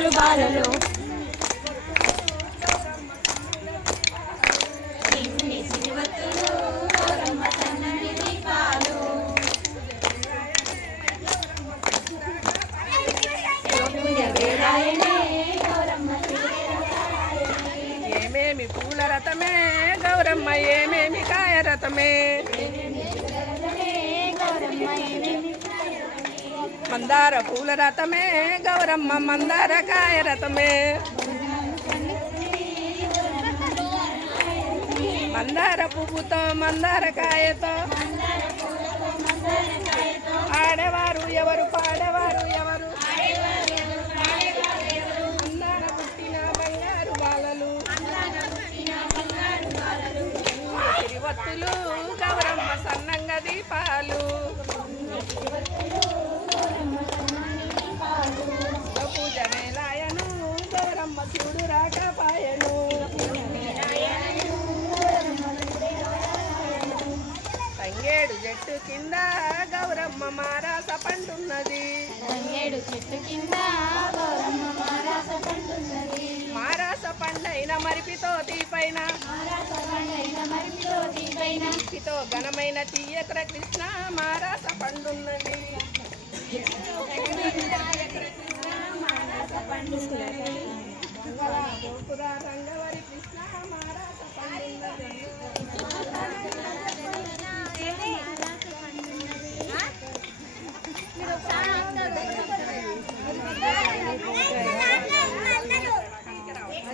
బంగారు బాలలో ఏమేమి పూల రథమే గౌరమ్మ ఏమేమి కాయ రథమే మందార పూల రథమే గౌరమ్మ మందార కాయ రథమే మందార పువ్వుతో మందార కాయతో ఆడవారు ఎవరు పాడవారు ఎవరు అందాన పుట్టిన బంగారు బాలలు తిరువత్తులు గౌరమ్మ సన్నంగ దీపాలు పూజ మేలాయను గౌరమ్మ చూడు రాకపాయను తంగేడు చెట్టు కింద గౌరమ్మ మారాస పండున్నది మారాస పండైన మరిపితో తీపైన మరిపితో ఘనమైన తీయకర కృష్ణ మారాస పండున్నది రంగవరి